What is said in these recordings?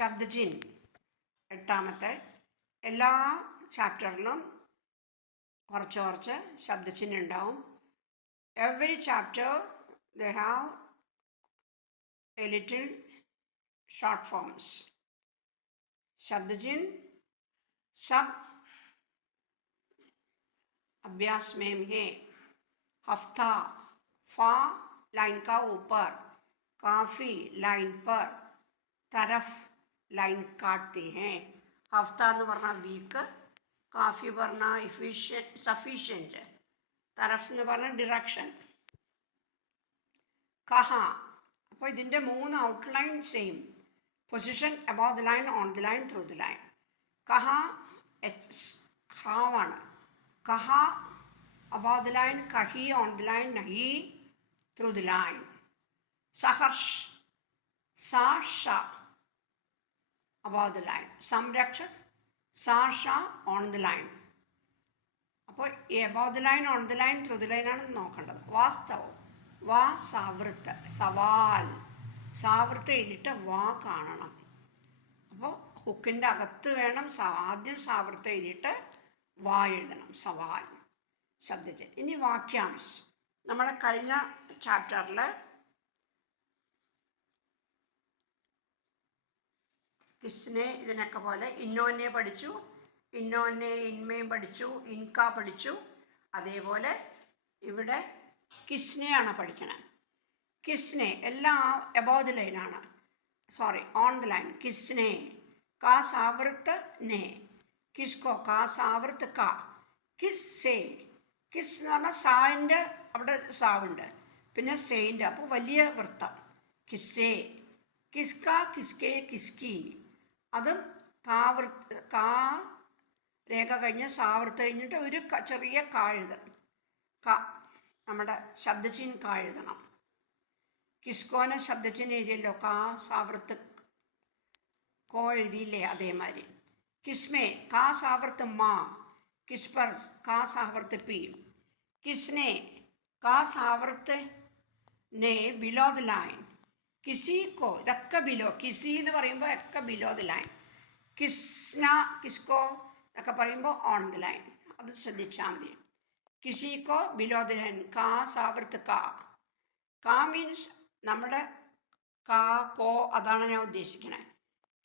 ശബ്ദജിൻ എട്ടാമത്തെ. എല്ലാ ചാപ്റ്ററിലും കുറച്ച് ശബ്ദജിൻ ഉണ്ടാവും. Every chapter they have a little short forms. शब्दजिन सब अभ्यास में है. हफ्ता फा लाइन का ऊपर, काफी लाइन पर, तरफ लाइन काटते हैं. हफ्ता എന്ന് പറഞ്ഞാൽ വീക്ക്, കാഫി പറഞ്ഞാൽ സഫീഷ്യൻറ്റ്, തരഫ് എന്ന് പറഞ്ഞാൽ ഡിറക്ഷൻ. കഹ, അപ്പോൾ ഇതിൻ്റെ 3 outline same. Position above the line, on the line, through the line. കഹ ഹാവാണ്. കഹ അബൌവ് ദി ലൈൻ, കഹി ഓൺ ദി ലൈൻ, നഹി ത്രൂ ദി ലൈൻ. സഹർഷ് സാ ഷ അബൌവ് ദി ലൈൻ. സംരക്ഷക് സാ ഷ ഓൺ ദി ലൈൻ. അപ്പോൾ ഈ above the line, on the line, through the line ആണ് നോക്കേണ്ടത്. വാസ്തവം വാ സാവൃത്ത്, സവാൽ സാവൃത്ത് എഴുതിയിട്ട് വാ കാണണം. അപ്പോൾ ഹുക്കിൻ്റെ അകത്ത് വേണം ആദ്യം സാവൃത്ത് എഴുതിയിട്ട് വാ എഴുതണം. സവാൽ ശബ്ദജൻ. ഇനി വാക്യാംശ്. നമ്മളെ കഴിഞ്ഞ ചാപ്റ്ററിൽ കിസ്നെ ഇതിനൊക്കെ പോലെ ഇന്നോനെ പഠിച്ചു, ഇന്നോനെ ഇൻമയും പഠിച്ചു, ഇൻക പഠിച്ചു. അതേപോലെ ഇവിടെ കിസ്നെയാണ് പഠിക്കണം. കിസ്നെ എല്ലാം എബോവ് ദി ലൈനാണ്, സോറി ഓൺ ദി ലൈൻ. കിസ്നെ കാ സാവൃത്ത് നെ, കിസ്കോ കാ സാവൃത്ത് കാ, കിസ് സേ. കിസ് എന്ന് പറഞ്ഞാൽ സാവിൻ്റെ അവിടെ സാവുണ്ട്, പിന്നെ സേൻ്റെ, അപ്പോൾ വലിയ വൃത്തം. കിസ്സേ. കിസ്ക കിസ്കെ കിസ്കി, അതും കാ രേഖ കഴിഞ്ഞ് സാവൃത്ത് കഴിഞ്ഞിട്ട് ഒരു ചെറിയ കാ എഴുതണം. നമ്മുടെ ശബ്ദചിഹ്നം കാ എഴുതണം. കിസ്കോനെ ശബ്ദചിഹ്നം എഴുതിയല്ലോ, കാ സാവൃത്ത് കോ എഴുതിയില്ലേ, അതേമാതിരി. കിസ്മേ കാ സാവൃത്ത് മാ, കിസ്പർ കാ സാവൃത്ത് പി. കിസ്നെ കാ സാവൃത്ത് നെ, ബിലോ ദി ലൈൻ. കിസി കോ, ഇതൊക്കെ ബിലോ. കിസി എന്ന് പറയുമ്പോൾ ഒക്കെ ബിലോ ദി ലൈൻ. കിസ്ന കിസ്കോ എന്നൊക്കെ പറയുമ്പോൾ ഓൺ ദി ലൈൻ. അത് ശ്രദ്ധിച്ചാൽ മതി. കിസി കോ ബിലോ ദി ലൈൻ. കാ സാവൃത്ത് കാ. കാ മീൻസ് നമ്മുടെ കാ കോ, അതാണ് ഞാൻ ഉദ്ദേശിക്കണേ.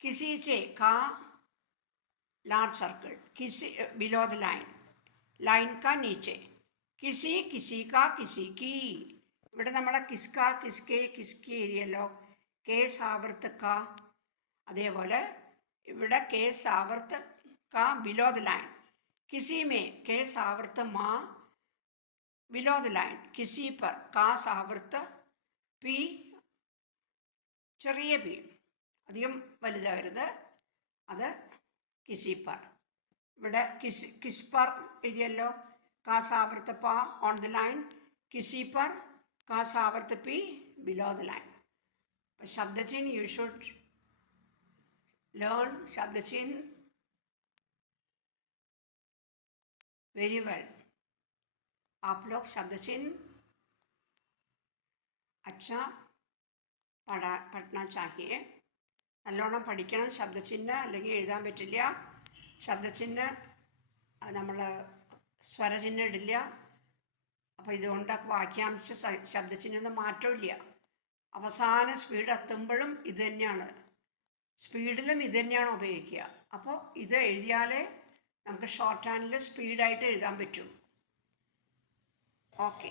കിസി ചേ കാ लार्ज सर्कल, किसी बिलो द लाइन, लाइन का नीचे. किसी किसी का किसी की. ഇവിടെ നമ്മളെ കിസ്ക കിസ്കെ കിസ്കി എഴുതിയല്ലോ, കെ സാവൃത്ത് ക. അതേപോലെ ഇവിടെ കെ സാവൃത്ത് ക ബിലോ ദ ലൈൻ. കിസി മേ കെ സാവൃത്ത് മാ ബിലോ ദ ലൈൻ. കിസി पर കാ സാവൃത്ത് പി, ചെറിയ പി, അധികം വലുതാവരുത്, അത് കിസി पर. ഇവിടെ കിസ് पर എഴുതിയല്ലോ, കാ സാവൃത്ത് പ ഓൺ ദി ലൈൻ, കിസി पर കാ സാവൃത്ത് പി ബിലോ ദി ലൈൻ. അപ്പോൾ ശബ്ദചിഹ്നം യു ഷുഡ് ലേൺ ശബ്ദചിഹ്നം वेरी वेल. आप लोग शब्दचिन्ह अच्छा പഠിക്കണം चाहिए. നല്ലോണം പഠിക്കണം ശബ്ദചിഹ്നം, അല്ലെങ്കിൽ എഴുതാൻ പറ്റില്ല. ശബ്ദചിഹ്നം നമ്മൾ സ്വരചിഹ്നം ഇടില്ല. അപ്പോൾ ഇതുകൊണ്ട് വാക്യാംശ ശബ്ദചിഹ്നം മാറ്റമില്ല. അവസാന സ്പീഡ് എത്തുമ്പോഴും ഇത് തന്നെയാണ്, സ്പീഡിലും ഇത് തന്നെയാണ് ഉപയോഗിക്കുക. അപ്പോൾ ഇത് എഴുതിയാലേ നമുക്ക് ഷോർട്ട് ഹാൻഡിൽ സ്പീഡായിട്ട് എഴുതാൻ പറ്റും. ഓക്കെ.